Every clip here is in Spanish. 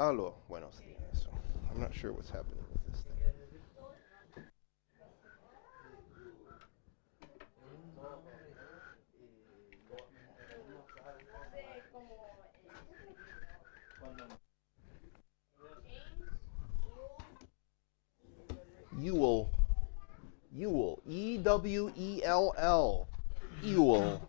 Aló, buenos días. I'm not sure what's happening with this thing. Ewell. Ewell. E-W-E-L-L. Ewell.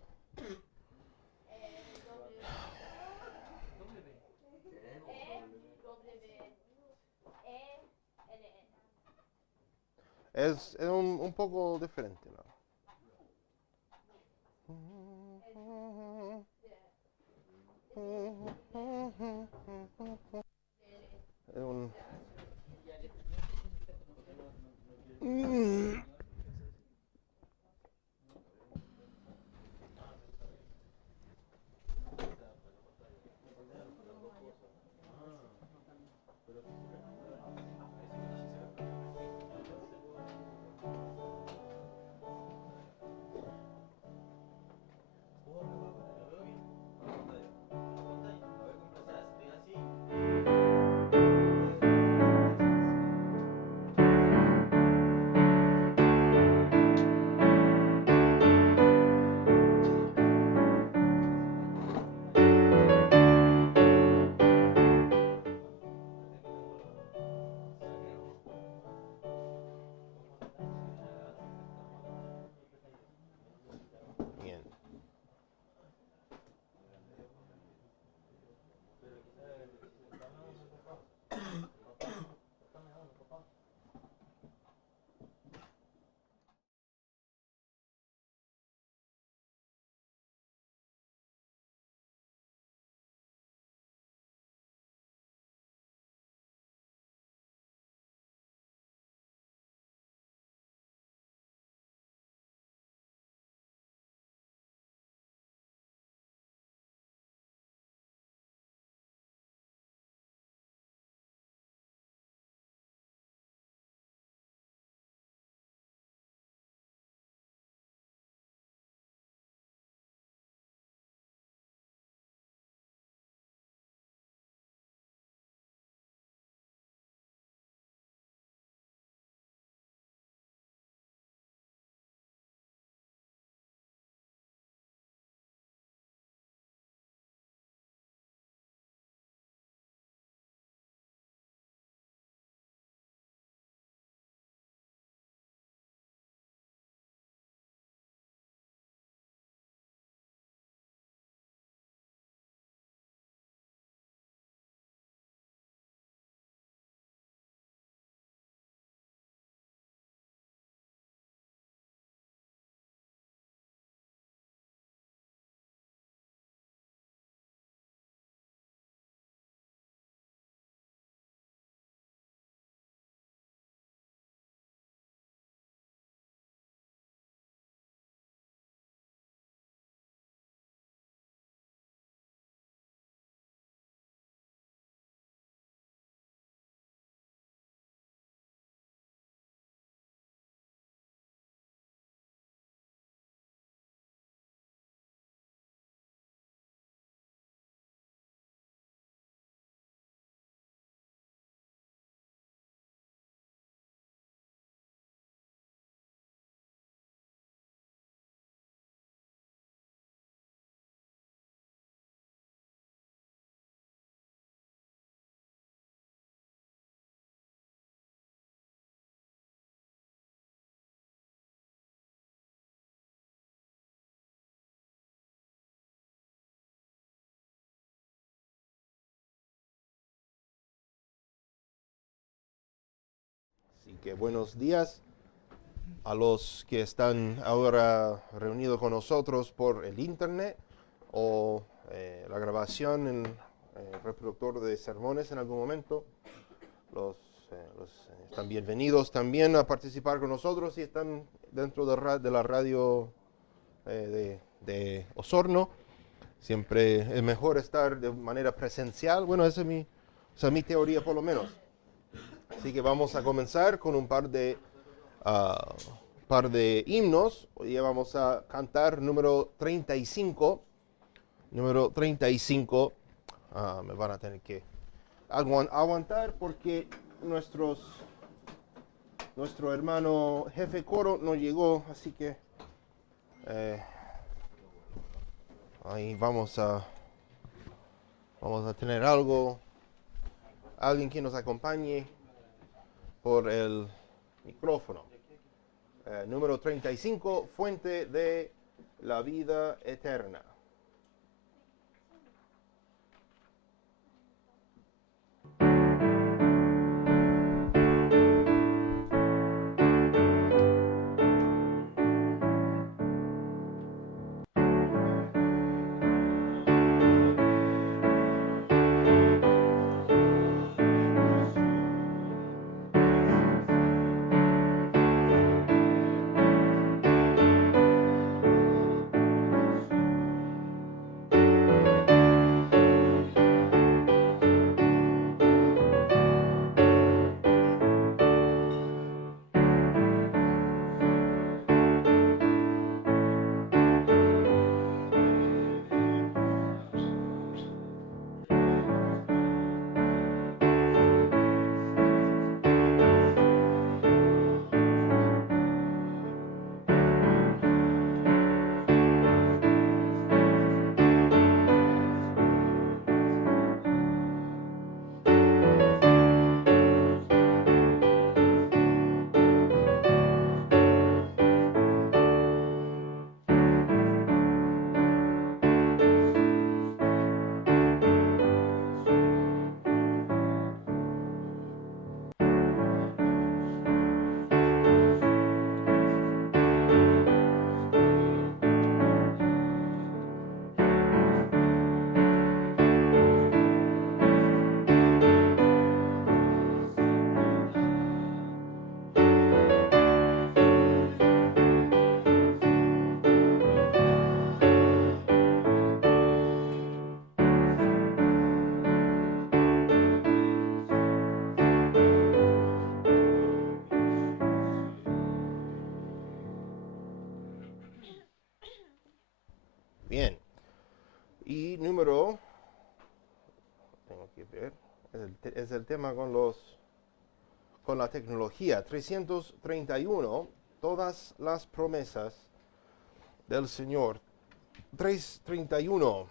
Es un poco diferente, ¿no? Es un... Bien. Así que buenos días a los que están ahora reunidos con nosotros por el internet o la grabación en el reproductor de sermones en algún momento. Los están bienvenidos también a participar con nosotros si están dentro de la radio de Osorno. Siempre es mejor estar de manera presencial. Bueno, esa es mi teoría por lo menos. Así que vamos a comenzar con un ah, par de himnos. Hoy día vamos a cantar número 35. Número 35. Me van a tener que aguantar porque nuestro hermano jefe coro no llegó, así que ahí vamos a tener alguien que nos acompañe por el micrófono. Número 35, Fuente de la Vida Eterna. Bien. Y tengo que ver, es el tema con la tecnología. 331, todas las promesas del Señor. 331.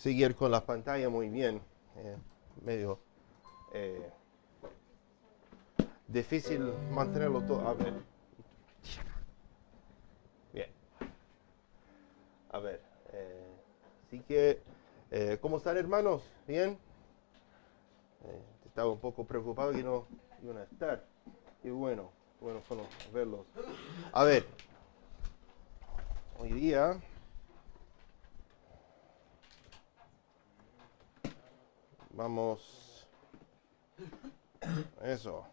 seguir con la pantalla muy bien. Medio difícil mantenerlo todo. A ver. Bien. A ver. Así que, ¿cómo están, hermanos? ¿Bien? Estaba un poco preocupado que no iban a estar. Y bueno verlos. A ver. Hoy día vamos. Eso.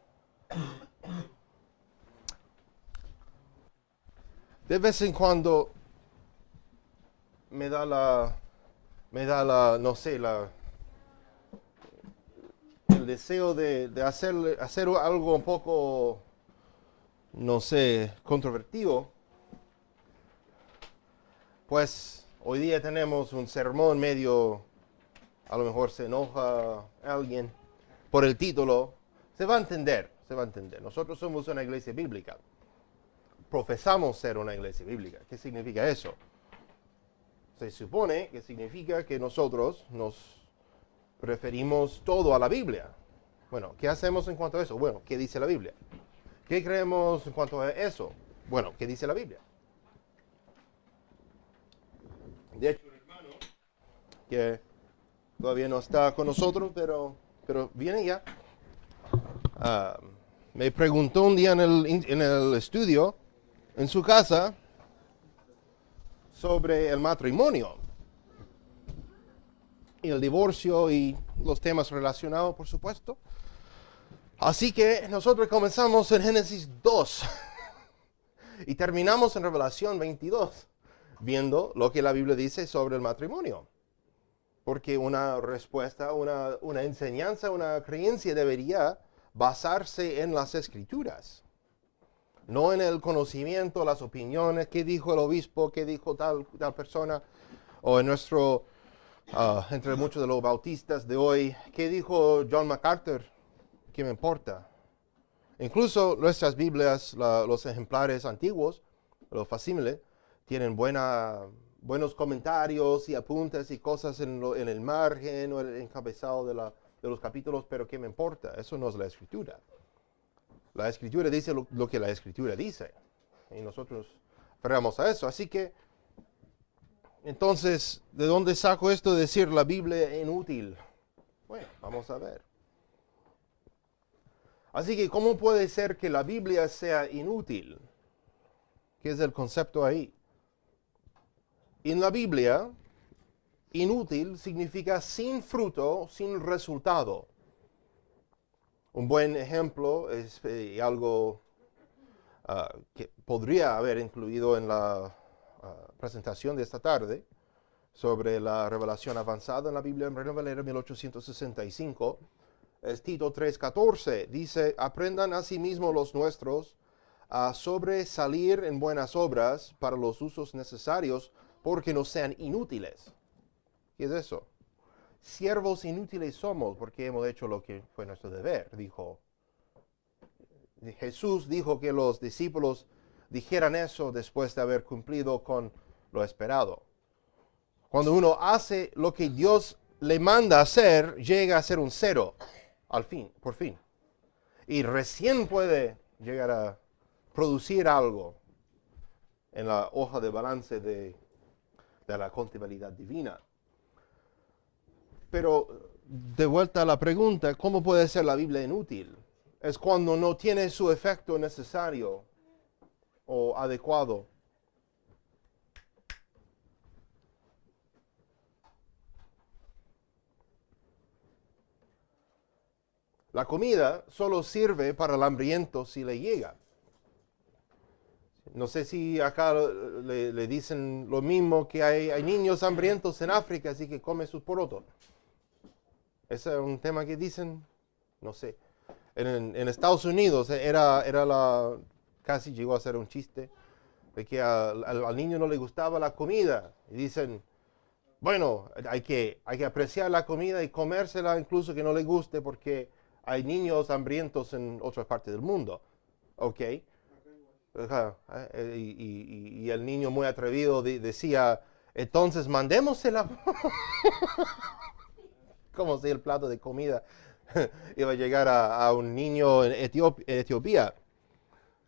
De vez en cuando me da la, no sé, el deseo de hacer algo un poco, no sé, controvertido. Pues hoy día tenemos un sermón medio, a lo mejor se enoja alguien por el título. Se va a entender. Nosotros somos una iglesia bíblica. Profesamos ser una iglesia bíblica. ¿Qué significa eso? Se supone que significa que nosotros nos referimos todo a la Biblia. Bueno, ¿qué hacemos en cuanto a eso? Bueno, ¿qué dice la Biblia? ¿Qué creemos en cuanto a eso? Bueno, ¿qué dice la Biblia? De hecho, un hermano que todavía no está con nosotros, pero viene ya, me preguntó un día en el estudio, en su casa, sobre el matrimonio y el divorcio y los temas relacionados, por supuesto. Así que nosotros comenzamos en Génesis 2 y terminamos en Revelación 22, viendo lo que la Biblia dice sobre el matrimonio. Porque una respuesta, una enseñanza, una creencia debería basarse en las Escrituras. No en el conocimiento, las opiniones, qué dijo el obispo, qué dijo tal persona, o en entre muchos de los bautistas de hoy, qué dijo John MacArthur, qué me importa. Incluso nuestras Biblias, los ejemplares antiguos, los facsímiles, tienen buenos comentarios y apuntes y cosas en el margen o el encabezado de los capítulos, pero ¿qué me importa? Eso no es la Escritura. La Escritura dice lo que la Escritura dice. Y nosotros aferramos a eso. Así que, entonces, ¿de dónde saco esto de decir la Biblia es inútil? Bueno, vamos a ver. Así que, ¿cómo puede ser que la Biblia sea inútil? ¿Qué es el concepto ahí? En la Biblia, inútil significa sin fruto, sin resultado. Un buen ejemplo es algo que podría haber incluido en la presentación de esta tarde sobre la revelación avanzada en la Biblia en Reina Valera 1865. Es Tito 3:14. Dice, aprendan asimismo los nuestros a sobresalir en buenas obras para los usos necesarios, porque no sean inútiles. ¿Qué es eso? Siervos inútiles somos porque hemos hecho lo que fue nuestro deber, dijo. Jesús dijo que los discípulos dijeran eso después de haber cumplido con lo esperado. Cuando uno hace lo que Dios le manda hacer, llega a ser un 0, por fin. Y recién puede llegar a producir algo en la hoja de balance de la contabilidad divina. Pero, de vuelta a la pregunta, ¿cómo puede ser la Biblia inútil? Es cuando no tiene su efecto necesario o adecuado. La comida solo sirve para el hambriento si le llega. No sé si acá le dicen lo mismo, que hay niños hambrientos en África, así que come sus porotos. Ese es un tema que dicen, no sé. En Estados Unidos casi llegó a ser un chiste, de que al niño no le gustaba la comida. Y dicen, bueno, hay que apreciar la comida y comérsela incluso que no le guste, porque hay niños hambrientos en otras partes del mundo. ¿Ok? Y el niño muy atrevido decía, Entonces, mandémosela como si el plato de comida iba a llegar a un niño en Etiopía.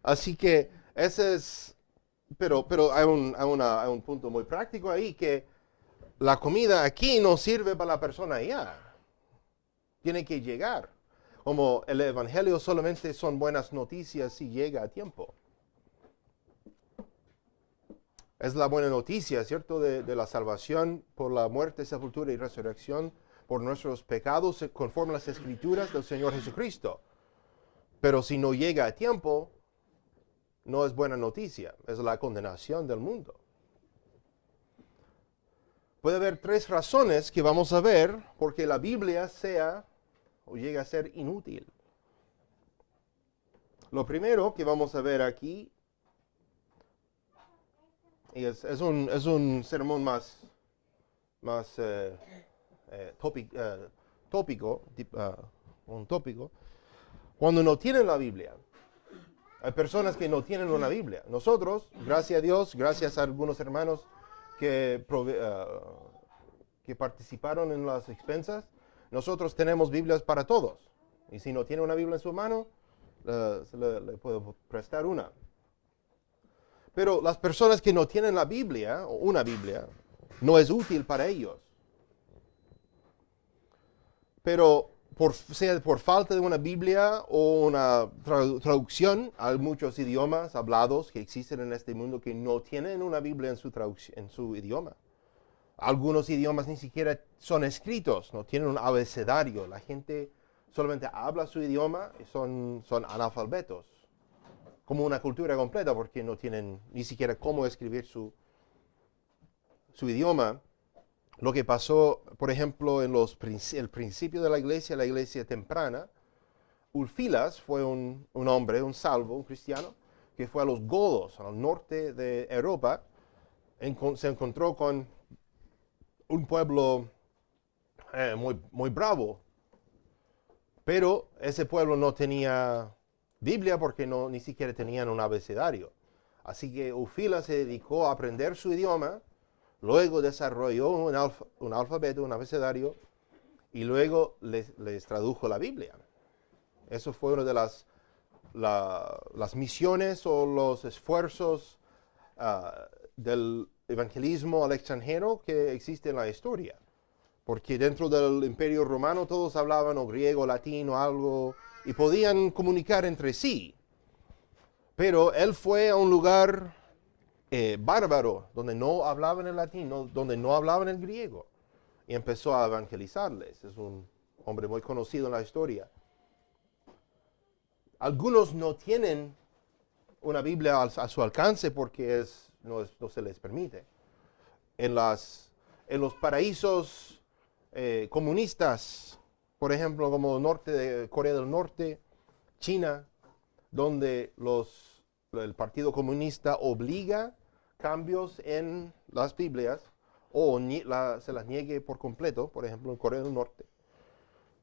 Así que ese es, pero hay un punto muy práctico ahí, que la comida aquí no sirve para la persona allá. Tiene que llegar. Como el evangelio solamente son buenas noticias si llega a tiempo. Es la buena noticia, ¿cierto? De la salvación por la muerte, sepultura y resurrección por nuestros pecados conforme a las escrituras del Señor Jesucristo. Pero si no llega a tiempo, no es buena noticia, es la condenación del mundo. Puede haber tres razones que vamos a ver por qué la Biblia sea o llega a ser inútil. Lo primero que vamos a ver aquí, y es un sermón más tópico, un tópico, cuando no tienen la Biblia. Hay personas que no tienen una Biblia. Nosotros, gracias a Dios, gracias a algunos hermanos que participaron en las expensas, nosotros tenemos Biblias para todos. Y si no tiene una Biblia en su mano, le puedo prestar una. Pero las personas que no tienen la Biblia, o una Biblia, no es útil para ellos. Pero sea por falta de una Biblia o una traducción, hay muchos idiomas hablados que existen en este mundo que no tienen una Biblia en su idioma. Algunos idiomas ni siquiera son escritos, no tienen un abecedario. La gente solamente habla su idioma y son analfabetos. Como una cultura completa porque no tienen ni siquiera cómo escribir su idioma. Lo que pasó, por ejemplo, en el principio de la iglesia temprana, Ulfilas fue un hombre, un salvo, un cristiano, que fue a los Godos, al norte de Europa. Se encontró con un pueblo muy bravo, pero ese pueblo no tenía Biblia porque ni siquiera tenían un abecedario. Así que Ulfilas se dedicó a aprender su idioma. Luego desarrolló un alfabeto, un abecedario, y luego les tradujo la Biblia. Eso fue una de las misiones o los esfuerzos del evangelismo al extranjero que existe en la historia. Porque dentro del Imperio Romano todos hablaban o griego, latín o algo, y podían comunicar entre sí. Pero él fue a un lugar bárbaro, donde no hablaban el latín, donde no hablaban el griego, y empezó a evangelizarles. Es un hombre muy conocido en la historia. Algunos no tienen una Biblia a su alcance porque no se les permite. En los paraísos comunistas, por ejemplo, como norte de Corea del Norte, China, donde el Partido Comunista obliga cambios en las Biblias o se las niegue por completo, por ejemplo en Corea del Norte.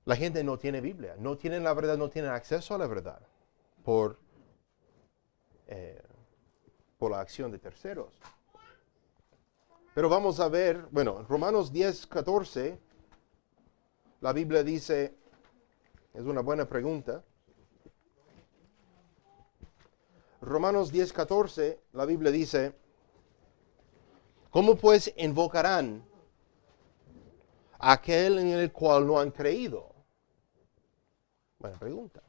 La gente no tiene Biblia, no tienen la verdad, no tienen acceso a la verdad por la acción de terceros. Pero vamos a ver, bueno, en Romanos 10:14, la Biblia dice, es una buena pregunta. Romanos 10:14, la Biblia dice, ¿cómo pues invocarán a aquel en el cual no han creído? Buena pregunta.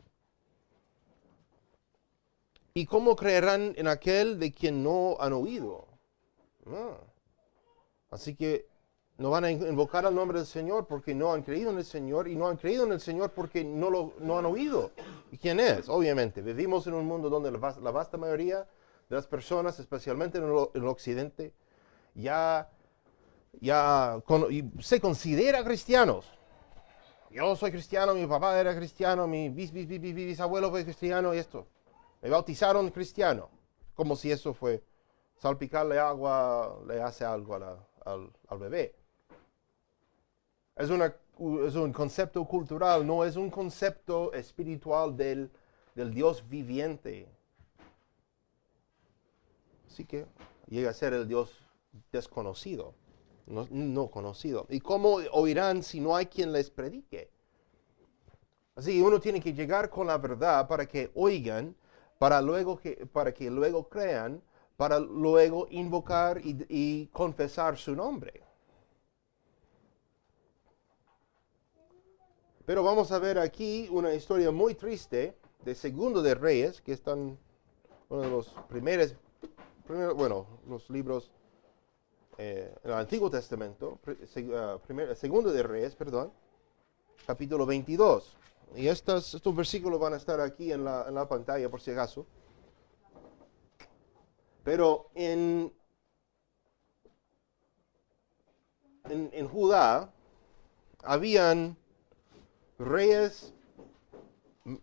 ¿Y cómo creerán en aquel de quien no han oído? No. Así que no van a invocar al nombre del Señor porque no han creído en el Señor, y no han creído en el Señor porque no han oído. ¿Y quién es? Obviamente, vivimos en un mundo donde la vasta mayoría de las personas, especialmente en el occidente, ya se considera cristianos. Yo soy cristiano, mi papá era cristiano, mi bisabuelo fue cristiano y esto. Me bautizaron cristiano, como si eso fue salpicarle agua, le hace algo al bebé. Es un concepto cultural, no es un concepto espiritual del Dios viviente. Así que llega a ser el Dios desconocido. no conocido. ¿Y cómo oirán si no hay quien les predique? Así que uno tiene que llegar con la verdad para que oigan, para que luego crean, para luego invocar y confesar su nombre. Pero vamos a ver aquí una historia muy triste de Segundo de Reyes, que están uno de los los libros en el Antiguo Testamento, Segundo de Reyes, perdón, capítulo 22. Y estos versículos van a estar aquí en la pantalla por si acaso. Pero en Judá habían reyes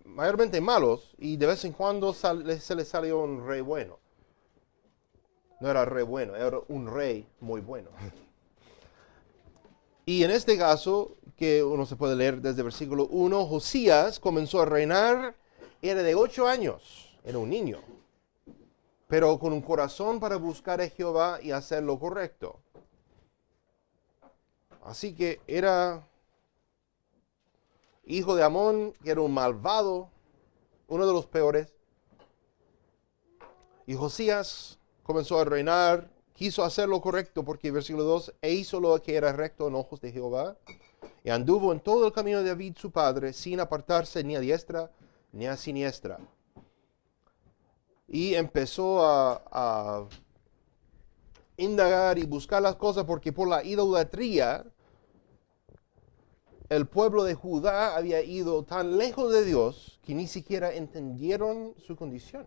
mayormente malos y de vez en cuando se les salió un rey bueno. No era rey bueno, era un rey muy bueno. Y en este caso, que uno se puede leer desde el versículo 1, Josías comenzó a reinar, era de 8 años, era un niño, pero con un corazón para buscar a Jehová y hacer lo correcto. Así que era hijo de Amón, que era un malvado, uno de los peores. Y Josías comenzó a reinar, quiso hacer lo correcto, porque versículo 2, e hizo lo que era recto en ojos de Jehová, y anduvo en todo el camino de David su padre, sin apartarse ni a diestra ni a siniestra. Y empezó a indagar y buscar las cosas, porque por la idolatría, el pueblo de Judá había ido tan lejos de Dios que ni siquiera entendieron su condición.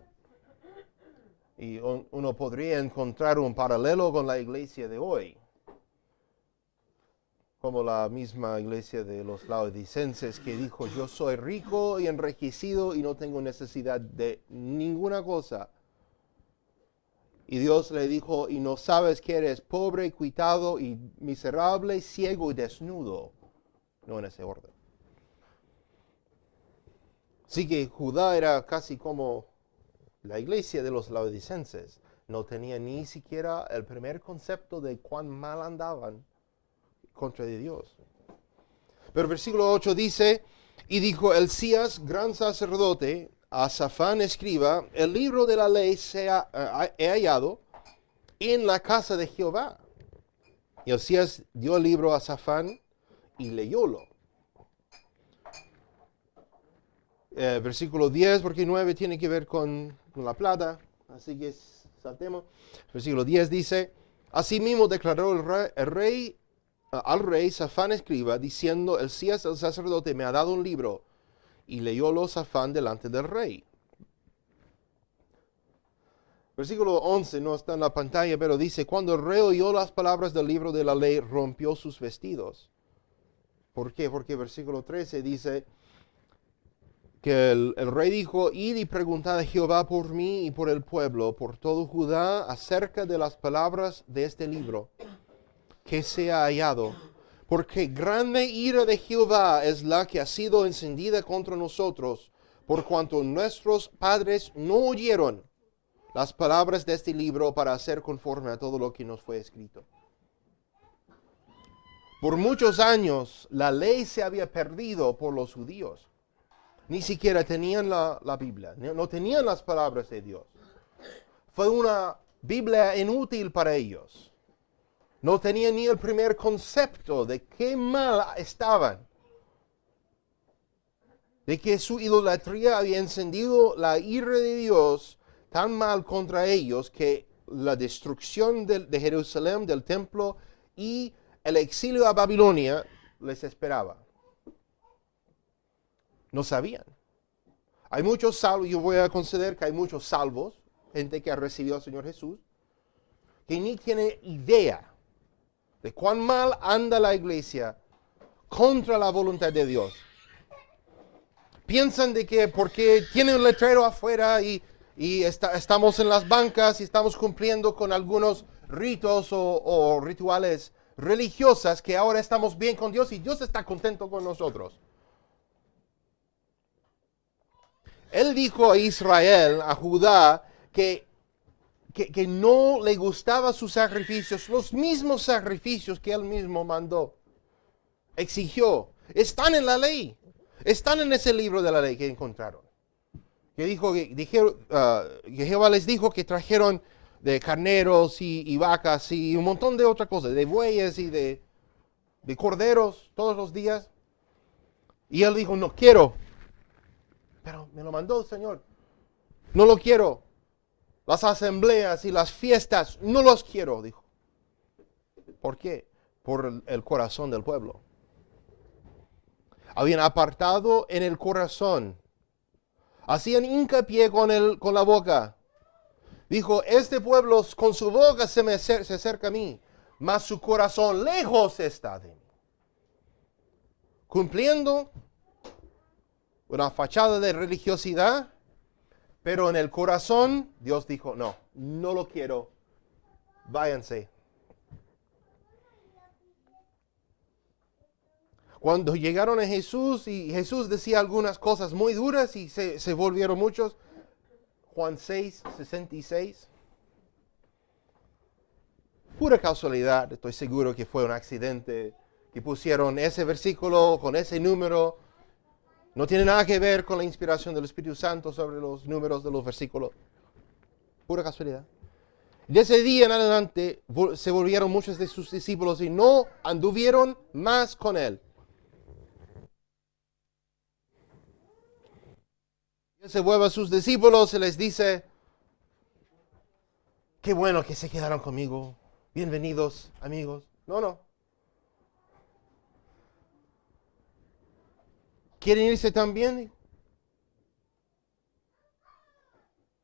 Y uno podría encontrar un paralelo con la iglesia de hoy, como la misma iglesia de los laodicenses que dijo, yo soy rico y enriquecido y no tengo necesidad de ninguna cosa. Y Dios le dijo, y no sabes que eres pobre, cuitado y miserable, ciego y desnudo. No en ese orden. Así que Judá era casi como la iglesia de los laodicenses. No tenía ni siquiera el primer concepto de cuán mal andaban contra de Dios. Pero el versículo 8 dice, y dijo Elías, gran sacerdote, a Safán escriba, el libro de la ley he hallado en la casa de Jehová. Y Elías dio el libro a Safán y leyólo. Versículo 10, porque 9 tiene que ver con la plata, así que saltemos. Versículo 10 dice, asimismo declaró al rey Safán escriba, diciendo, Elías el sacerdote me ha dado un libro, y leyólo Safán delante del rey. Versículo 11 no está en la pantalla, pero dice, cuando el rey oyó las palabras del libro de la ley, rompió sus vestidos. ¿Por qué? Porque versículo 13 dice que el rey dijo, id y preguntad a Jehová por mí y por el pueblo, por todo Judá, acerca de las palabras de este libro, que se ha hallado. Porque grande ira de Jehová es la que ha sido encendida contra nosotros, por cuanto nuestros padres no oyeron las palabras de este libro para hacer conforme a todo lo que nos fue escrito. Por muchos años la ley se había perdido por los judíos. Ni siquiera tenían la Biblia, no tenían las palabras de Dios. Fue una Biblia inútil para ellos. No tenían ni el primer concepto de qué mal estaban. De que su idolatría había encendido la ira de Dios tan mal contra ellos que la destrucción de Jerusalén, del templo y el exilio a Babilonia les esperaba. No sabían. Hay muchos salvos, yo voy a conceder que hay muchos salvos, gente que ha recibido al Señor Jesús, que ni tiene idea de cuán mal anda la iglesia contra la voluntad de Dios. Piensan de que porque tienen un letrero afuera y estamos en las bancas y estamos cumpliendo con algunos ritos o rituales religiosas, que ahora estamos bien con Dios y Dios está contento con nosotros. Él dijo a Israel, a Judá, que que no le gustaban sus sacrificios, los mismos sacrificios que él mismo mandó, exigió. Están en la ley, están en ese libro de la ley que encontraron. Que Jehová les dijo que trajeron de carneros y vacas y un montón de otras cosas, de bueyes y de corderos todos los días. Y él dijo, no quiero, pero me lo mandó el Señor. No lo quiero. Las asambleas y las fiestas, no los quiero, dijo. ¿Por qué? Por el corazón del pueblo. Habían apartado en el corazón. Hacían hincapié con la boca. Dijo, este pueblo con su boca se acerca a mí, mas su corazón lejos está de mí. Cumpliendo una fachada de religiosidad, pero en el corazón Dios dijo, no, no lo quiero, váyanse. Cuando llegaron a Jesús y Jesús decía algunas cosas muy duras y se volvieron muchos, Juan 6, 66. Pura casualidad, estoy seguro que fue un accidente, que pusieron ese versículo con ese número. No tiene nada que ver con la inspiración del Espíritu Santo sobre los números de los versículos. Pura casualidad. De ese día en adelante se volvieron muchos de sus discípulos y no anduvieron más con él. Él se vuelve a sus discípulos y les dice, qué bueno que se quedaron conmigo. Bienvenidos, amigos. No. ¿Quieren irse también?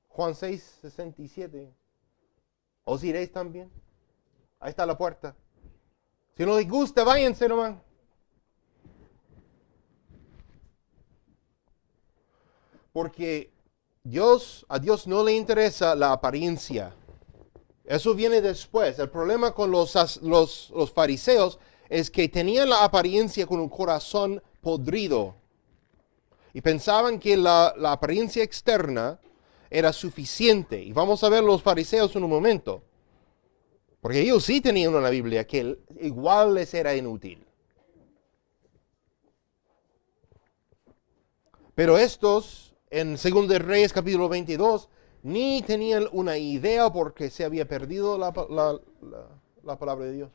Juan 6, 67. ¿Os iréis también? Ahí está la puerta. Si no les gusta, váyanse nomás. Porque a Dios no le interesa la apariencia. Eso viene después. El problema con los fariseos es que tenían la apariencia con un corazón podrido. Y pensaban que la apariencia externa era suficiente. Y vamos a ver los fariseos en un momento. Porque ellos sí tenían una Biblia que igual les era inútil. Pero estos, en 2 de Reyes capítulo 22, ni tenían una idea porque se había perdido la palabra de Dios.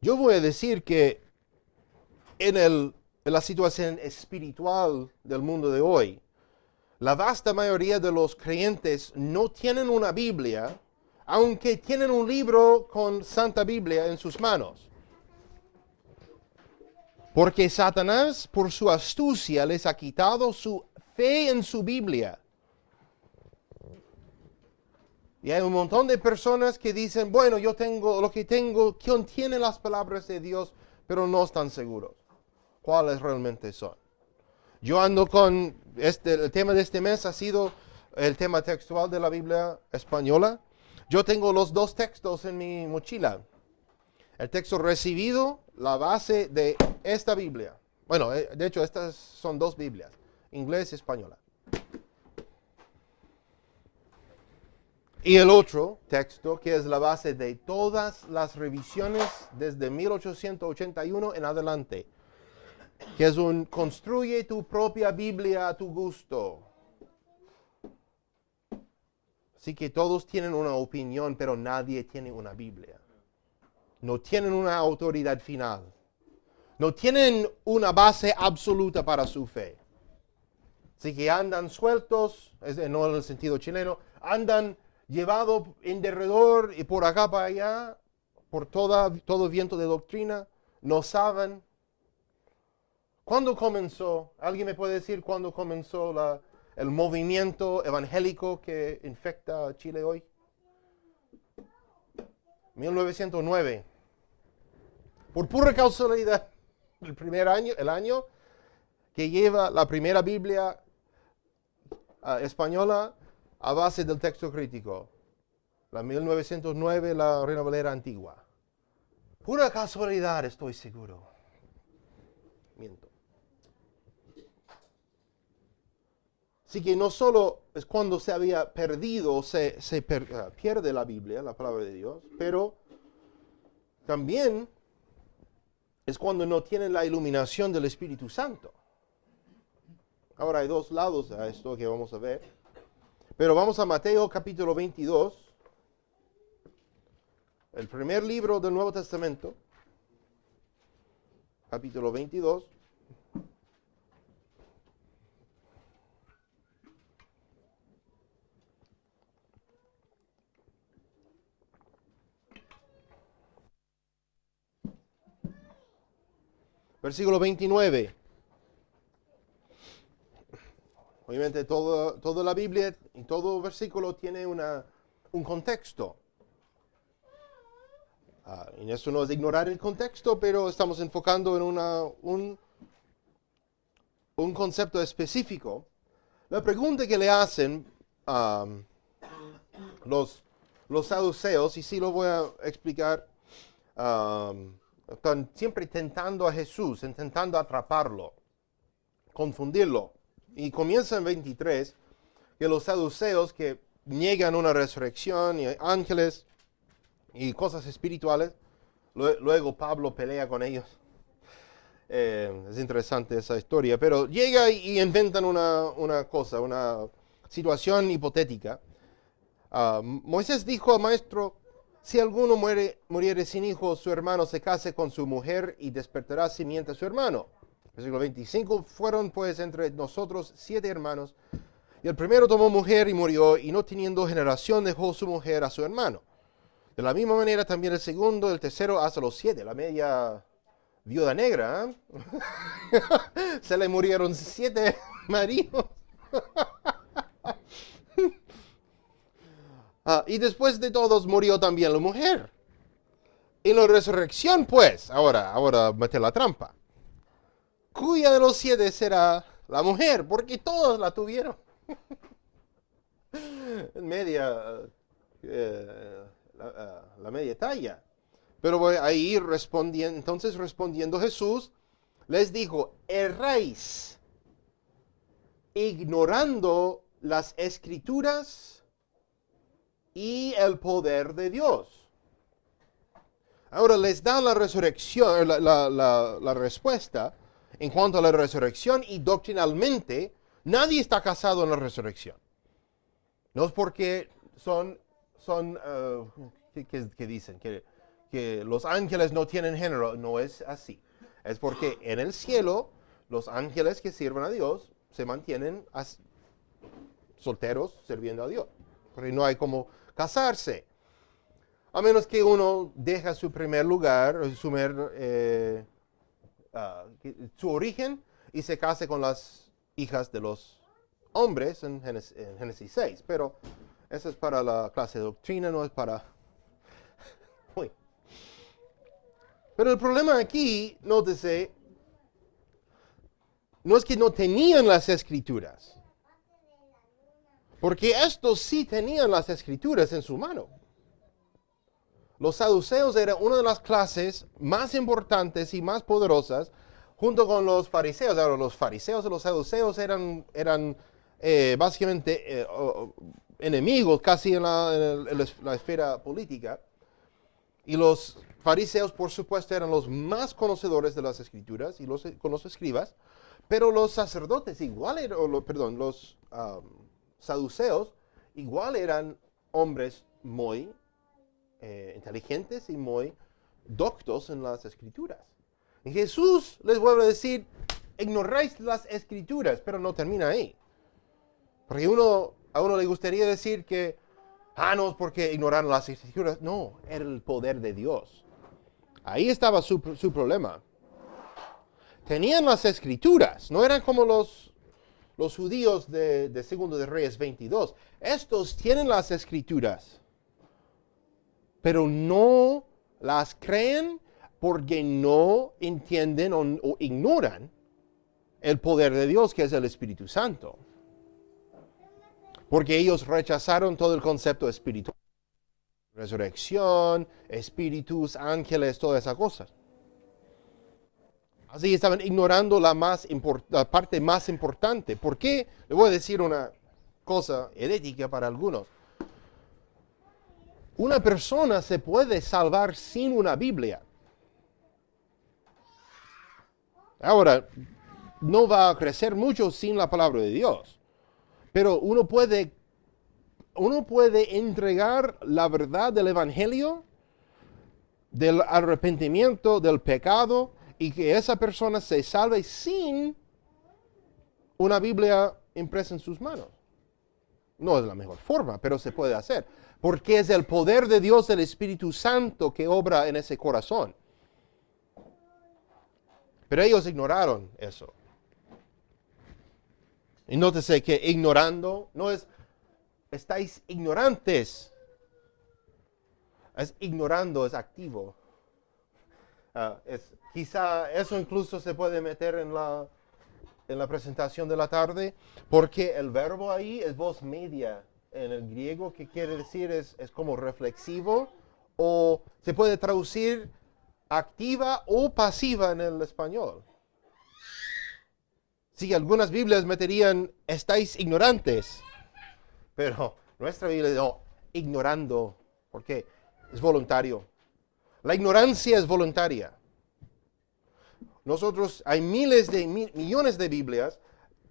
Yo voy a decir que en la situación espiritual del mundo de hoy, la vasta mayoría de los creyentes no tienen una Biblia, aunque tienen un libro con Santa Biblia en sus manos. Porque Satanás, por su astucia, les ha quitado su fe en su Biblia. Y hay un montón de personas que dicen, bueno, yo tengo lo que tengo, contiene las palabras de Dios, pero no están seguros cuáles realmente son. Yo ando con, el tema de este mes ha sido el tema textual de la Biblia española. Yo tengo los dos textos en mi mochila. El texto recibido, la base de esta Biblia. Bueno, de hecho, estas son dos Biblias, inglés y española. Y el otro texto, que es la base de todas las revisiones desde 1881 en adelante, que es construye tu propia Biblia a tu gusto. Así que todos tienen una opinión, pero nadie tiene una Biblia. No tienen una autoridad final. No tienen una base absoluta para su fe. Así que andan sueltos, no en el sentido chileno, andan llevados en derredor y por acá para allá, por todo viento de doctrina, no saben. ¿Cuándo comenzó? ¿Alguien me puede decir cuándo comenzó el movimiento evangélico que infecta a Chile hoy? 1909. Por pura casualidad, el año que lleva la primera Biblia española a base del texto crítico. La 1909, la Reina Valera antigua. Pura casualidad, estoy seguro. Miento. Así que no solo es cuando se había perdido, pierde la Biblia, la palabra de Dios, pero también es cuando no tienen la iluminación del Espíritu Santo. Ahora hay dos lados a esto que vamos a ver. Pero vamos a Mateo capítulo 22, el primer libro del Nuevo Testamento, capítulo 22. Versículo 29. Obviamente toda la Biblia y todo versículo tiene un contexto. Y eso no es ignorar el contexto, pero estamos enfocando en un concepto específico. La pregunta que le hacen los saduceos, y sí lo voy a explicar, están siempre tentando a Jesús, intentando atraparlo, confundirlo. Y comienza en 23, que los saduceos que niegan una resurrección y ángeles y cosas espirituales, luego Pablo pelea con ellos. Es interesante esa historia, pero llega y inventan una cosa, una situación hipotética. Moisés dijo al maestro, si alguno muriere sin hijos, su hermano se case con su mujer y despertará simiente a su hermano. Versículo 25, fueron pues entre nosotros 7 hermanos, y el primero tomó mujer y murió, y no teniendo generación dejó su mujer a su hermano. De la misma manera también el segundo, el tercero, hasta los 7, la media viuda negra. Se le murieron 7 maridos. Y después de todos murió también la mujer. Y la resurrección, pues, ahora mete la trampa. ¿Cuya de los 7 será la mujer? Porque todos la tuvieron. Media, la media talla. Pero ahí entonces respondiendo Jesús, les dijo, erráis, ignorando las Escrituras y el poder de Dios. Ahora les da la resurrección, la respuesta en cuanto a la resurrección, y doctrinalmente nadie está casado en la resurrección. No es porque ¿qué dicen? Que los ángeles no tienen género. No es así. Es porque en el cielo los ángeles que sirven a Dios se mantienen solteros sirviendo a Dios. Porque no hay como casarse. A menos que uno deja su primer lugar, su origen, y se case con las hijas de los hombres en Génesis 6. Pero eso es para la clase de doctrina, no es para... Uy. Pero el problema aquí, nótese, no es que no tenían las Escrituras. Porque estos sí tenían las Escrituras en su mano. Los saduceos eran una de las clases más importantes y más poderosas, junto con los fariseos. Ahora, los fariseos y los saduceos eran básicamente enemigos casi en la esfera política. Y los fariseos, por supuesto, eran los más conocedores de las Escrituras con los escribas. Pero los sacerdotes igual los saduceos igual eran hombres muy inteligentes y muy doctos en las Escrituras. Y Jesús les vuelve a decir, ignoráis las Escrituras, pero no termina ahí. Porque a uno le gustaría decir que, no es porque ignoraron las Escrituras. No, era el poder de Dios. Ahí estaba su problema. Tenían las Escrituras, no eran como los judíos de 2 de Reyes 22. Estos tienen las Escrituras, pero no las creen porque no entienden o ignoran el poder de Dios, que es el Espíritu Santo. Porque ellos rechazaron todo el concepto espiritual. Resurrección, espíritus, ángeles, todas esas cosas. Así estaban ignorando la parte más importante. ¿Por qué? Le voy a decir una cosa herética para algunos. Una persona se puede salvar sin una Biblia. Ahora, no va a crecer mucho sin la palabra de Dios. Pero uno puede entregar la verdad del Evangelio, del arrepentimiento, del pecado, y que esa persona se salve sin una Biblia impresa en sus manos. No es la mejor forma, pero se puede hacer. Porque es el poder de Dios, del Espíritu Santo, que obra en ese corazón. Pero ellos ignoraron eso. Y nótese que ignorando no es, estáis ignorantes. Es ignorando, es activo. Quizá eso incluso se puede meter en la presentación de la tarde, porque el verbo ahí es voz media en el griego, que quiere decir es como reflexivo, o se puede traducir activa o pasiva en el español. Sí, algunas Biblias meterían estáis ignorantes, pero nuestra Biblia no, ignorando, porque es voluntario. La ignorancia es voluntaria. Nosotros, hay millones de Biblias.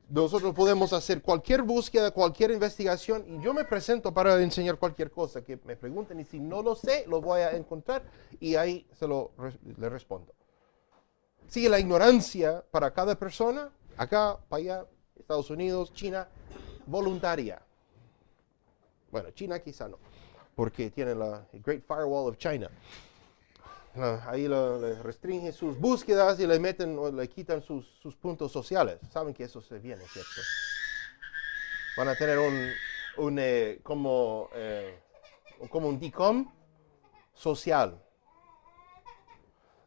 Nosotros podemos hacer cualquier búsqueda, cualquier investigación, y yo me presento para enseñar cualquier cosa que me pregunten, y si no lo sé, lo voy a encontrar, y ahí le respondo. Sí, la ignorancia para cada persona, acá, para allá, Estados Unidos, China, voluntaria. Bueno, China quizá no, porque tienen la Great Firewall of China. Ahí le restringen sus búsquedas y le meten o le quitan sus puntos sociales. Saben que eso se viene, ¿cierto? Van a tener como un DICOM social.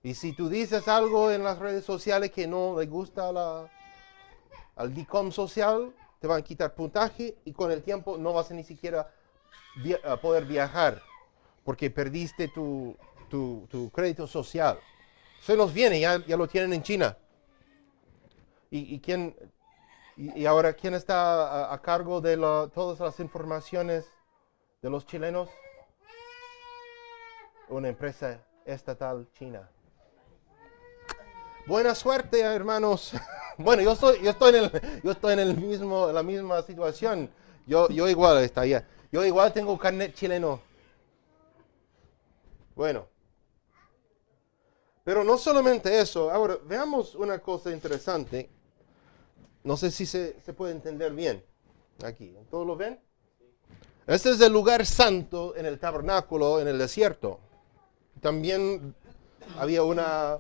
Y si tú dices algo en las redes sociales que no le gusta al DICOM social, te van a quitar puntaje, y con el tiempo no vas a ni siquiera poder viajar porque perdiste tu crédito social. Se nos viene, ya lo tienen en China. ¿Y ahora quién está a cargo de todas las informaciones de los chilenos? Una empresa estatal china. Buena suerte, hermanos. Bueno, yo estoy en la misma situación. Yo igual estaría. Yo igual tengo carnet chileno. Bueno. Pero no solamente eso. Ahora, veamos una cosa interesante. No sé si se puede entender bien aquí. ¿Todos lo ven? Este es el lugar santo en el tabernáculo en el desierto. También había una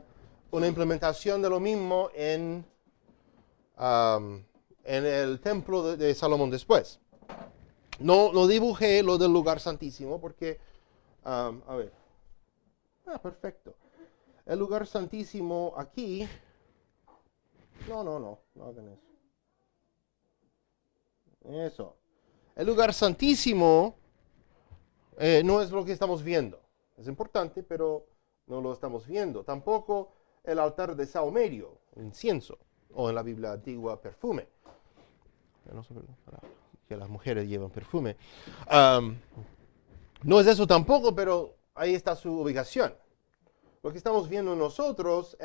implementación de lo mismo en el templo de Salomón después. No dibujé lo del lugar santísimo porque, a ver, perfecto. El lugar santísimo aquí, no hagan eso. Eso. El lugar santísimo no es lo que estamos viendo. Es importante, pero no lo estamos viendo. Tampoco el altar de saumerio, incienso, o en la Biblia antigua, perfume. No sé que las mujeres llevan perfume. No es eso tampoco, pero ahí está su ubicación. Lo que estamos viendo nosotros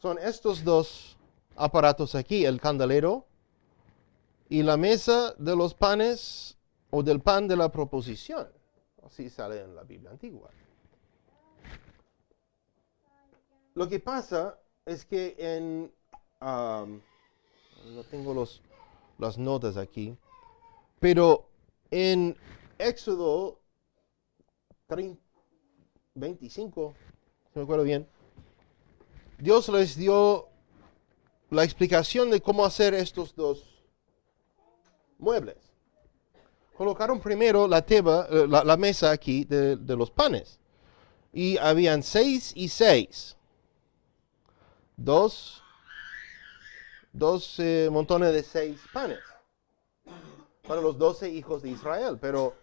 son estos dos aparatos aquí, el candelero y la mesa de los panes o del pan de la proposición. Así sale en la Biblia antigua. Lo que pasa es que no tengo las notas aquí, pero en Éxodo 25, si me acuerdo bien, Dios les dio la explicación de cómo hacer estos dos muebles. Colocaron primero la mesa aquí de los panes. Y habían 6 y 6. Dos montones de 6 panes para los 12 hijos de Israel. Pero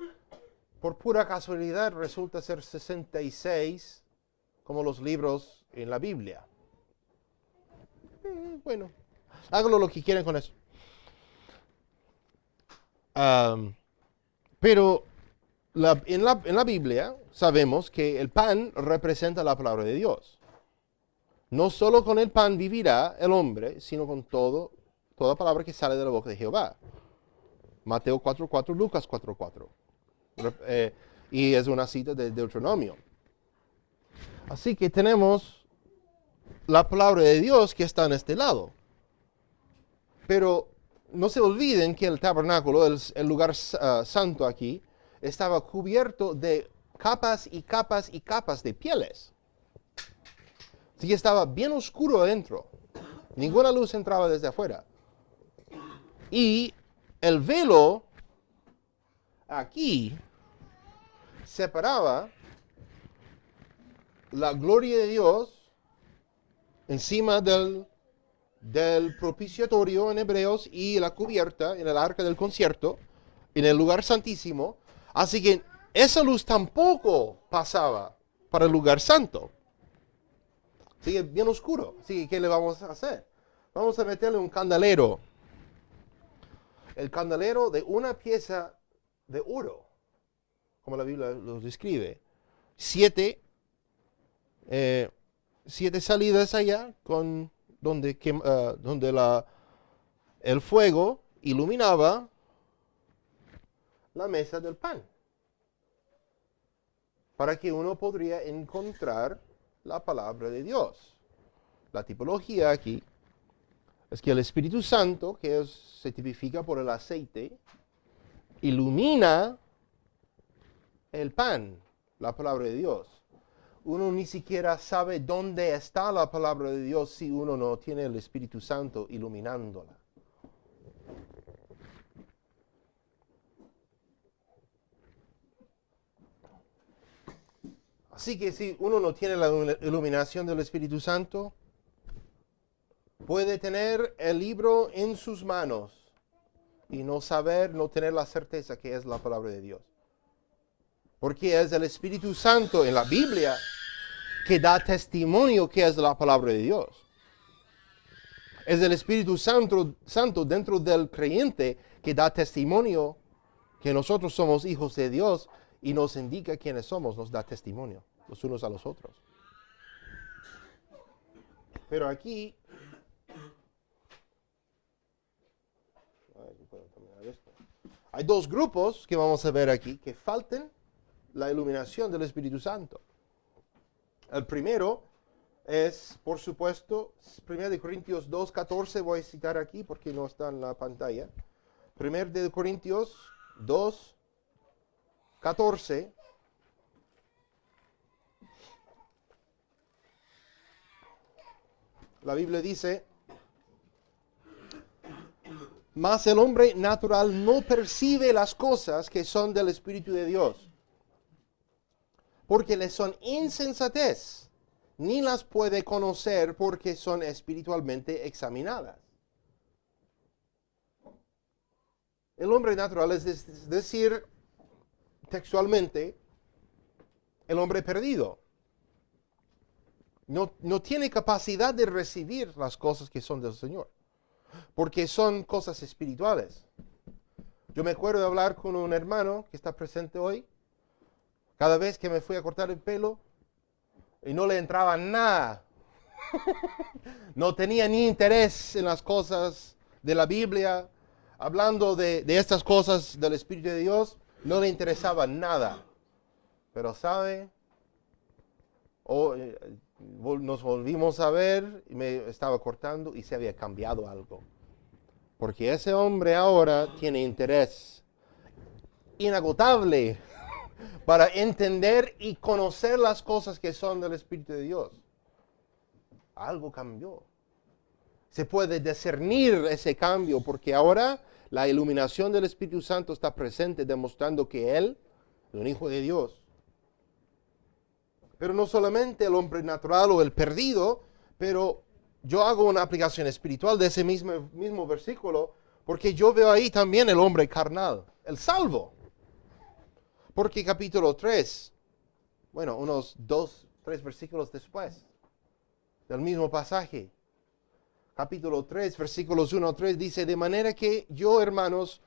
por pura casualidad resulta ser 66 como los libros en la Biblia. Bueno, háganlo lo que quieran con eso. Pero en la Biblia sabemos que el pan representa la palabra de Dios. No solo con el pan vivirá el hombre, sino con toda palabra que sale de la boca de Jehová. Mateo 4:4, Lucas 4:4. Y es una cita de Deuteronomio. Así que tenemos la palabra de Dios que está en este lado. Pero no se olviden que el tabernáculo, el lugar santo aquí, estaba cubierto de capas y capas y capas de pieles. Así que estaba bien oscuro adentro. Ninguna luz entraba desde afuera. Y el velo aquí separaba la gloria de Dios encima del propiciatorio en Hebreos y la cubierta en el arca del concierto, en el lugar santísimo. Así que esa luz tampoco pasaba para el lugar santo. Sigue bien oscuro. Así que, ¿qué le vamos a hacer? Vamos a meterle un candelero. El candelero de una pieza de oro, como la Biblia lo describe. 7 salidas allá donde el fuego iluminaba la mesa del pan, para que uno podría encontrar la palabra de Dios. La tipología aquí es que el Espíritu Santo, que se tipifica por el aceite, ilumina el pan, la palabra de Dios. Uno ni siquiera sabe dónde está la palabra de Dios si uno no tiene el Espíritu Santo iluminándola. Así que si uno no tiene la iluminación del Espíritu Santo, puede tener el libro en sus manos y no tener la certeza que es la palabra de Dios. Porque es el Espíritu Santo en la Biblia que da testimonio que es la palabra de Dios. Es el Espíritu Santo dentro del creyente que da testimonio que nosotros somos hijos de Dios y nos indica quiénes somos, nos da testimonio los unos a los otros. Pero aquí, hay dos grupos que vamos a ver aquí que faltan la iluminación del Espíritu Santo. El primero es, por supuesto, 1 Corintios 2:14, voy a citar aquí porque no está en la pantalla. 1 Corintios 2:14. La Biblia dice: mas el hombre natural no percibe las cosas que son del Espíritu de Dios, porque le son insensatez, ni las puede conocer porque son espiritualmente examinadas. El hombre natural es decir, textualmente, el hombre perdido. No tiene capacidad de recibir las cosas que son del Señor, porque son cosas espirituales. Yo me acuerdo de hablar con un hermano que está presente hoy. Cada vez que me fui a cortar el pelo y no le entraba nada, no tenía ni interés en las cosas de la Biblia, hablando de estas cosas del Espíritu de Dios, no le interesaba nada. Pero sabe, nos volvimos a ver y me estaba cortando y se había cambiado algo. Porque ese hombre ahora tiene interés inagotable para entender y conocer las cosas que son del Espíritu de Dios. Algo cambió. Se puede discernir ese cambio porque ahora la iluminación del Espíritu Santo está presente, demostrando que Él es un hijo de Dios. Pero no solamente el hombre natural o el perdido, pero yo hago una aplicación espiritual de ese mismo versículo, porque yo veo ahí también el hombre carnal, el salvo. Porque capítulo 3, bueno, unos 3 versículos después del mismo pasaje. Capítulo 3, versículos 1 a 3 dice, de manera que yo, hermanos,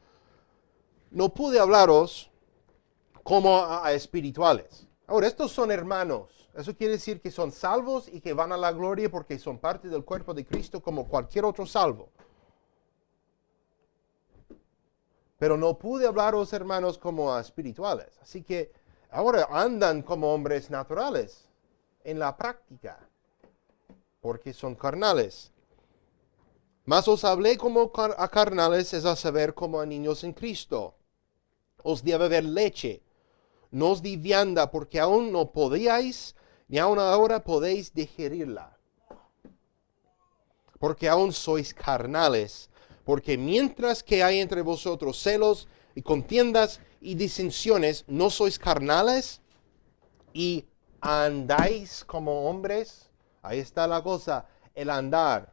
no pude hablaros como a espirituales. Ahora, estos son hermanos. Eso quiere decir que son salvos y que van a la gloria porque son parte del cuerpo de Cristo como cualquier otro salvo. Pero no pude hablaros, hermanos, como a espirituales. Así que ahora andan como hombres naturales en la práctica, porque son carnales. Mas os hablé como a carnales, es a saber, como a niños en Cristo. Os di a beber leche, no os di vianda, porque aún no podíais, ni aún ahora podéis digerirla. Porque aún sois carnales. Porque mientras que hay entre vosotros celos y contiendas y disensiones, ¿no sois carnales y andáis como hombres? Ahí está la cosa, el andar.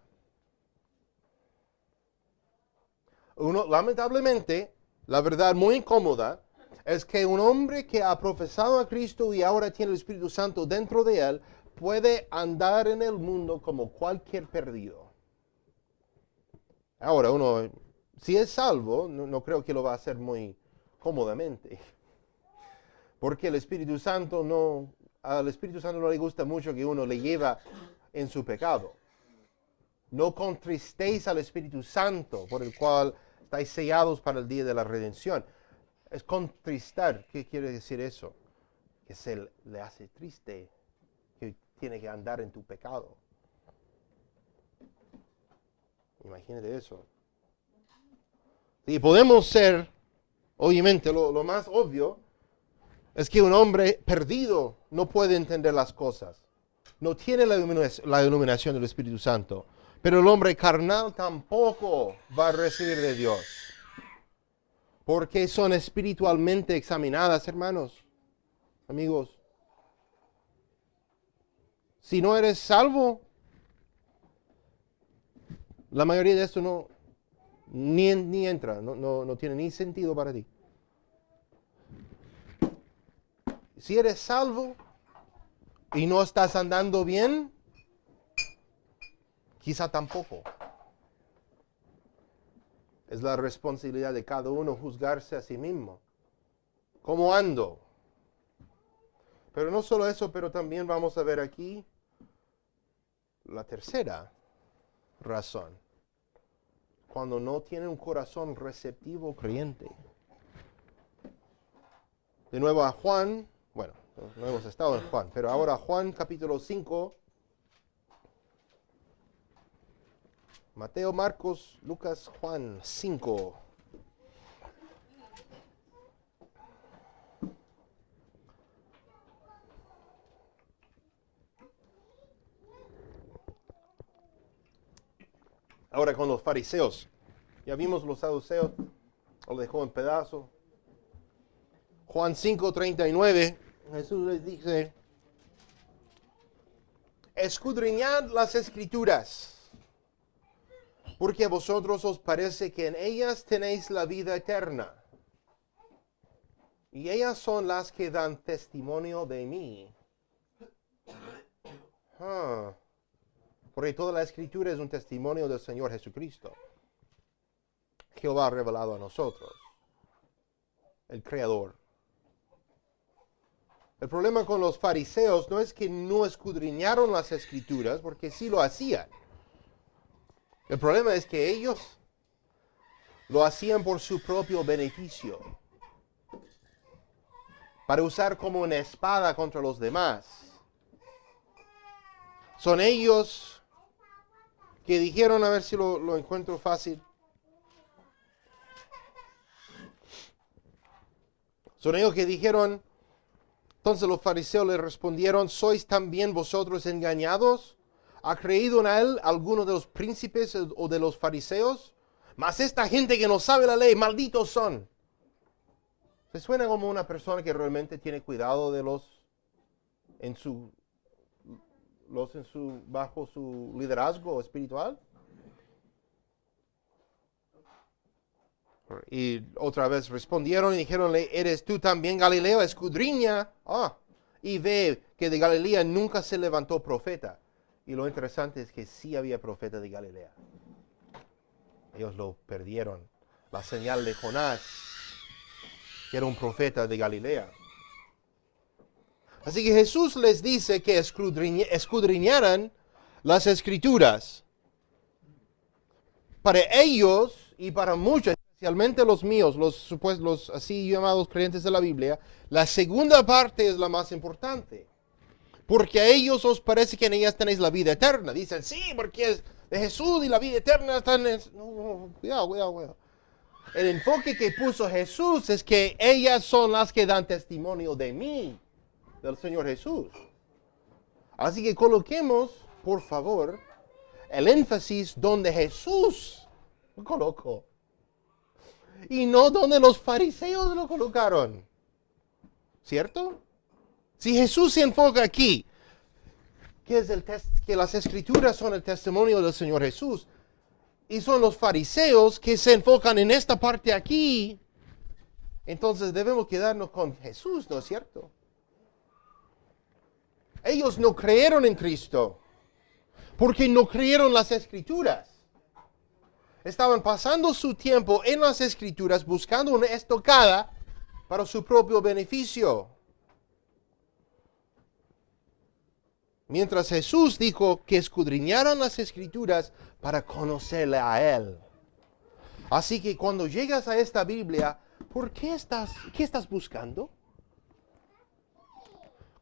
Lamentablemente, la verdad muy incómoda es que un hombre que ha profesado a Cristo y ahora tiene el Espíritu Santo dentro de él, puede andar en el mundo como cualquier perdido. Ahora, uno, si es salvo, no creo que lo va a hacer muy cómodamente. Porque al Espíritu Santo no le gusta mucho que uno le lleva en su pecado. No contristéis al Espíritu Santo, por el cual estáis sellados para el día de la redención. Es contristar. ¿Qué quiere decir eso? Que se le hace triste, que tiene que andar en tu pecado. Imagínate eso. Y podemos ser, obviamente, lo más obvio es que un hombre perdido no puede entender las cosas. No tiene la iluminación del Espíritu Santo. Pero el hombre carnal tampoco va a recibir de Dios. Porque son espiritualmente examinadas, hermanos, amigos. Si no eres salvo, la mayoría de esto ni entra, no tiene ni sentido para ti. Si eres salvo y no estás andando bien, quizá tampoco. Es la responsabilidad de cada uno juzgarse a sí mismo. ¿Cómo ando? Pero no solo eso, pero también vamos a ver aquí la tercera razón. Cuando no tiene un corazón receptivo creyente. De nuevo a Juan, bueno, no hemos estado en Juan, pero ahora Juan capítulo 5. Mateo, Marcos, Lucas, Juan 5. Ahora con los fariseos. Ya vimos los saduceos, lo dejó en pedazos. Juan 5:39, Jesús les dice, escudriñad las escrituras, porque a vosotros os parece que en ellas tenéis la vida eterna. Y ellas son las que dan testimonio de mí. Porque toda la escritura es un testimonio del Señor Jesucristo. Jehová ha revelado a nosotros, el Creador. El problema con los fariseos no es que no escudriñaron las escrituras, porque sí lo hacían. El problema es que ellos lo hacían por su propio beneficio, para usar como una espada contra los demás. Son ellos que dijeron, a ver si lo encuentro fácil. Son ellos que dijeron, entonces los fariseos le respondieron, ¿sois también vosotros engañados? ¿Ha creído en él alguno de los príncipes o de los fariseos? Mas esta gente que no sabe la ley, malditos son. ¿Se suena como una persona que realmente tiene cuidado de bajo su liderazgo espiritual? Y otra vez respondieron y dijeronle, ¿eres tú también Galileo? Escudriña y ve que de Galilea nunca se levantó profeta. Y lo interesante es que sí había profeta de Galilea. Ellos lo perdieron. La señal de Jonás, que era un profeta de Galilea. Así que Jesús les dice que escudriñaran las Escrituras. Para ellos y para muchos, especialmente los míos, los así llamados creyentes de la Biblia, la segunda parte es la más importante. Porque a ellos os parece que en ellas tenéis la vida eterna. Dicen, sí, porque es de Jesús y la vida eterna están en... No, cuidado. El enfoque que puso Jesús es que ellas son las que dan testimonio de mí, del Señor Jesús. Así que coloquemos, por favor, el énfasis donde Jesús lo colocó. Y no donde los fariseos lo colocaron. ¿Cierto? Si Jesús se enfoca aquí, que las Escrituras son el testimonio del Señor Jesús, y son los fariseos que se enfocan en esta parte aquí, entonces debemos quedarnos con Jesús, ¿no es cierto? Ellos no creyeron en Cristo, porque no creyeron las Escrituras. Estaban pasando su tiempo en las Escrituras buscando una estocada para su propio beneficio. Mientras Jesús dijo que escudriñaran las Escrituras para conocerle a Él. Así que cuando llegas a esta Biblia, qué estás buscando?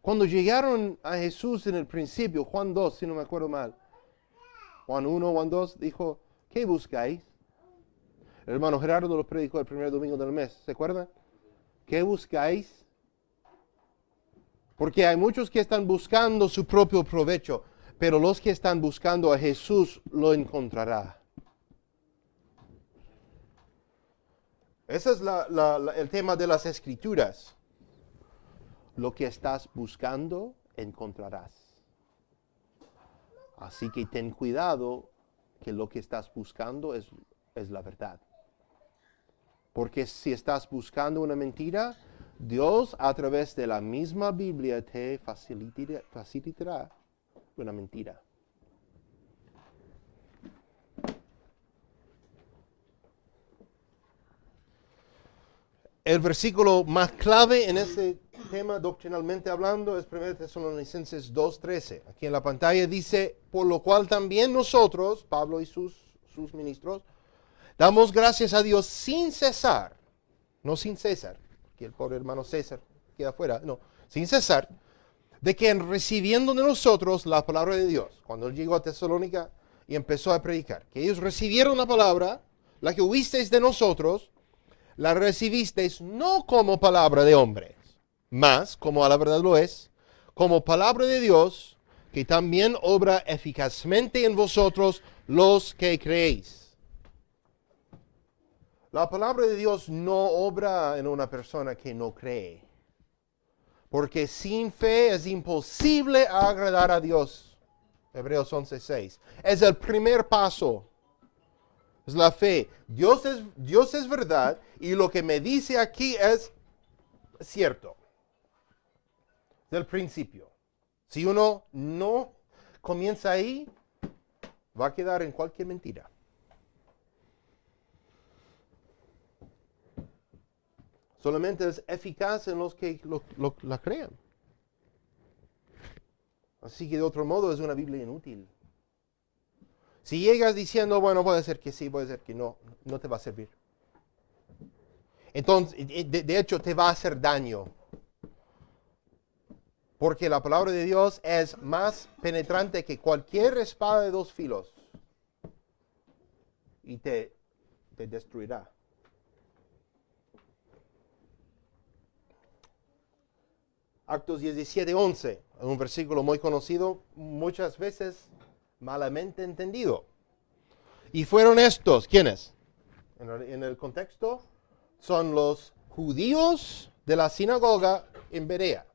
Cuando llegaron a Jesús en el principio, Juan 2, si no me acuerdo mal, Juan 1, Juan 2, dijo, ¿qué buscáis? El hermano Gerardo lo predicó el primer domingo del mes, ¿se acuerdan? ¿Qué buscáis? Porque hay muchos que están buscando su propio provecho, pero los que están buscando a Jesús lo encontrará. Ese es el tema de las Escrituras. Lo que estás buscando, encontrarás. Así que ten cuidado que lo que estás buscando es la verdad. Porque si estás buscando una mentira, Dios a través de la misma Biblia te facilitará una mentira. El versículo más clave en este tema doctrinalmente hablando es 1 Tesalonicenses 2:13. Aquí en la pantalla dice, por lo cual también nosotros, Pablo y sus ministros, damos gracias a Dios sin cesar, no sin César, que el pobre hermano César queda afuera, no, sin cesar, de que recibiendo de nosotros la palabra de Dios, cuando él llegó a Tesalónica y empezó a predicar, que ellos recibieron la palabra, la que oísteis de nosotros, la recibisteis no como palabra de hombres, mas, como a la verdad lo es, como palabra de Dios, que también obra eficazmente en vosotros los que creéis. La palabra de Dios no obra en una persona que no cree, porque sin fe es imposible agradar a Dios. Hebreos 11:6. Es el primer paso. Es la fe. Dios es verdad y lo que me dice aquí es cierto. Del principio. Si uno no comienza ahí, va a quedar en cualquier mentira. Solamente es eficaz en los que la crean. Así que de otro modo es una Biblia inútil. Si llegas diciendo, bueno, puede ser que sí, puede ser que no, no te va a servir. Entonces, de hecho, te va a hacer daño. Porque la palabra de Dios es más penetrante que cualquier espada de dos filos. Y te destruirá. Actos 17:11, un versículo muy conocido, muchas veces malamente entendido. Y fueron estos, ¿quiénes? En el contexto, son los judíos de la sinagoga en Berea.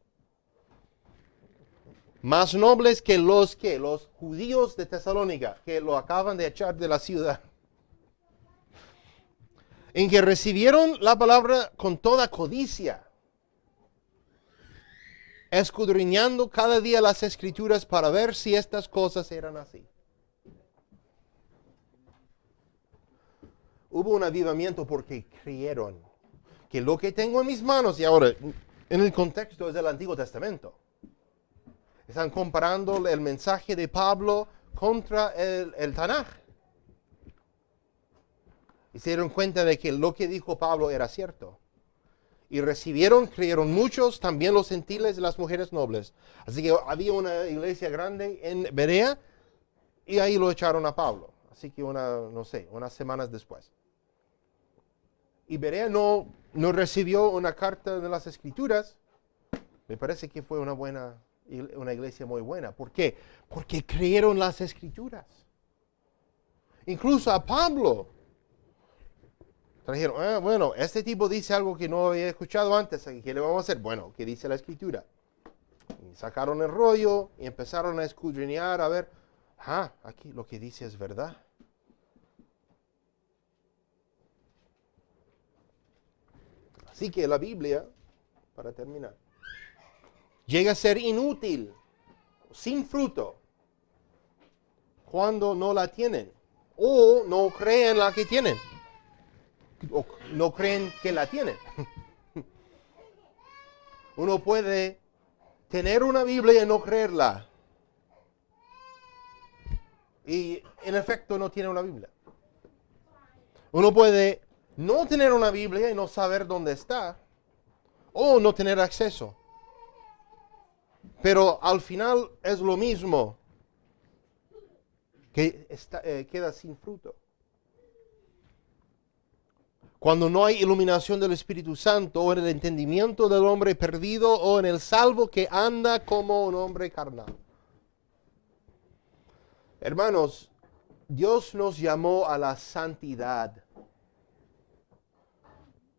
Más nobles que los judíos de Tesalónica, que lo acaban de echar de la ciudad. En que recibieron la palabra con toda codicia. escudriñando cada día las Escrituras para ver si estas cosas eran así. Hubo un avivamiento porque creyeron que lo que tengo en mis manos, y ahora en el contexto es del Antiguo Testamento. Están comparando el mensaje de Pablo contra el Tanaj. Y se dieron cuenta de que lo que dijo Pablo era cierto. Y creyeron muchos, también los gentiles y las mujeres nobles. Así que había una iglesia grande en Berea y ahí lo echaron a Pablo. Así que unas semanas después. Y Berea no recibió una carta de las Escrituras. Me parece que fue una iglesia muy buena. ¿Por qué? Porque creyeron las Escrituras. Incluso a Pablo trajeron, bueno, este tipo dice algo que no había escuchado antes, ¿qué le vamos a hacer? Bueno, ¿qué dice la Escritura? Y sacaron el rollo y empezaron a escudriñar, a ver, aquí lo que dice es verdad. Así que la Biblia, para terminar, llega a ser inútil, sin fruto, cuando no la tienen o no creen la que tienen. O no creen que la tienen. Uno puede tener una Biblia y no creerla. Y en efecto no tiene una Biblia. Uno puede no tener una Biblia y no saber dónde está. O no tener acceso. Pero al final es lo mismo. Que queda sin fruto. Cuando no hay iluminación del Espíritu Santo, o en el entendimiento del hombre perdido, o en el salvo que anda como un hombre carnal. Hermanos, Dios nos llamó a la santidad.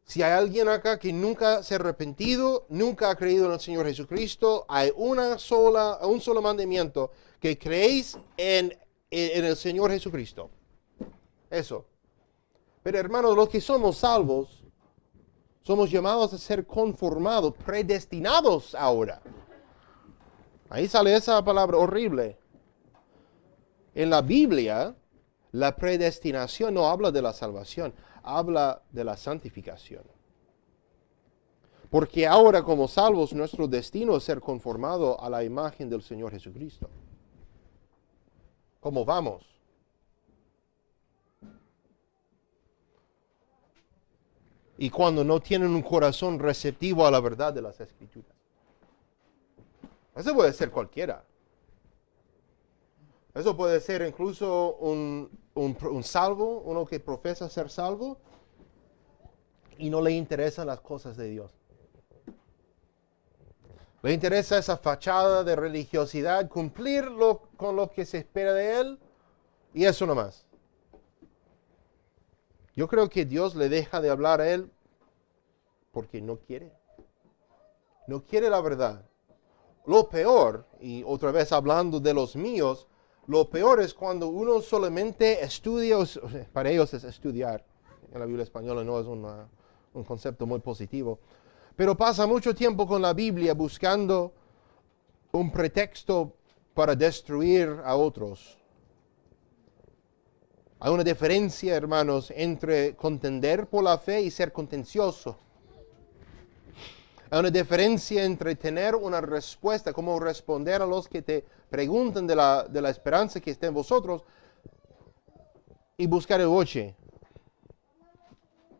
Si hay alguien acá que nunca se ha arrepentido, nunca ha creído en el Señor Jesucristo, hay un solo mandamiento, que creéis en el Señor Jesucristo. Eso. Pero hermanos, los que somos salvos, somos llamados a ser conformados, predestinados ahora. Ahí sale esa palabra horrible. En la Biblia, la predestinación no habla de la salvación, habla de la santificación. Porque ahora como salvos, nuestro destino es ser conformado a la imagen del Señor Jesucristo. ¿Cómo vamos? Y cuando no tienen un corazón receptivo a la verdad de las Escrituras. Eso puede ser cualquiera. Eso puede ser incluso un salvo, uno que profesa ser salvo y no le interesan las cosas de Dios. Le interesa esa fachada de religiosidad, cumplir con lo que se espera de él y eso nomás. Yo creo que Dios le deja de hablar a él porque no quiere. No quiere la verdad. Lo peor, y otra vez hablando de los míos, lo peor es cuando uno solamente estudia, para ellos es estudiar. En la Biblia española no es un concepto muy positivo. Pero pasa mucho tiempo con la Biblia buscando un pretexto para destruir a otros. Hay una diferencia, hermanos, entre contender por la fe y ser contencioso. Hay una diferencia entre tener una respuesta, cómo responder a los que te preguntan de la esperanza que está en vosotros, y buscar el boche.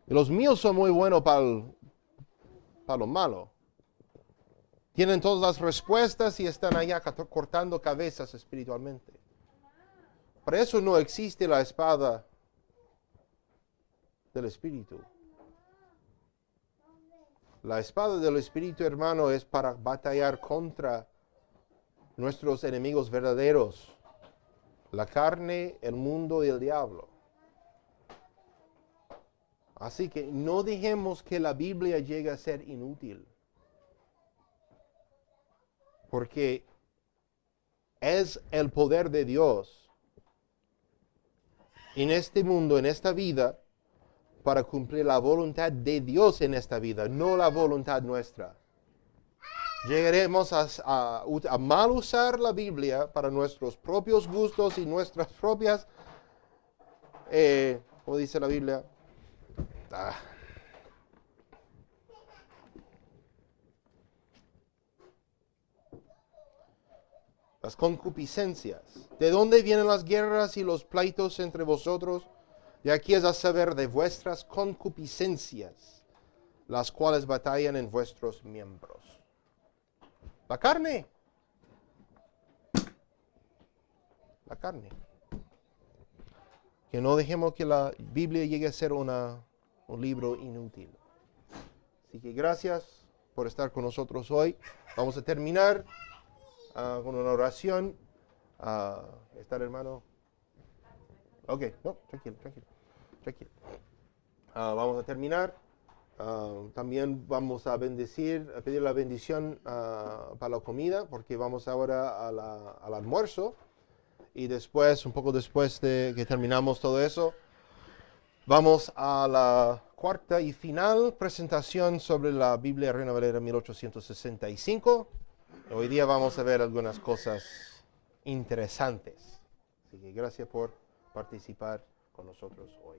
Los míos son muy buenos para lo malo. Tienen todas las respuestas y están allá cortando cabezas espiritualmente. Para eso no existe la espada del Espíritu. La espada del Espíritu, hermano, es para batallar contra nuestros enemigos verdaderos, la carne, el mundo y el diablo. Así que no dejemos que la Biblia llegue a ser inútil, porque es el poder de Dios en este mundo, en esta vida, para cumplir la voluntad de Dios en esta vida, no la voluntad nuestra. llegaremos a mal usar la Biblia para nuestros propios gustos y nuestras propias, ¿cómo dice la Biblia? Ah. Las concupiscencias. ¿De dónde vienen las guerras y los pleitos entre vosotros? Y aquí es a saber de vuestras concupiscencias, las cuales batallan en vuestros miembros. La carne. La carne. Que no dejemos que la Biblia llegue a ser un libro inútil. Así que gracias por estar con nosotros hoy. Vamos a terminar con una oración. ¿Está el hermano? Ok, no, tranquilo. Vamos a terminar. También vamos a bendecir, a pedir la bendición para la comida, porque vamos ahora al almuerzo. Y después, un poco después de que terminamos todo eso, vamos a la cuarta y final presentación sobre la Biblia Reina Valera 1865. Hoy día vamos a ver algunas cosas interesantes. Así que gracias por participar con nosotros hoy.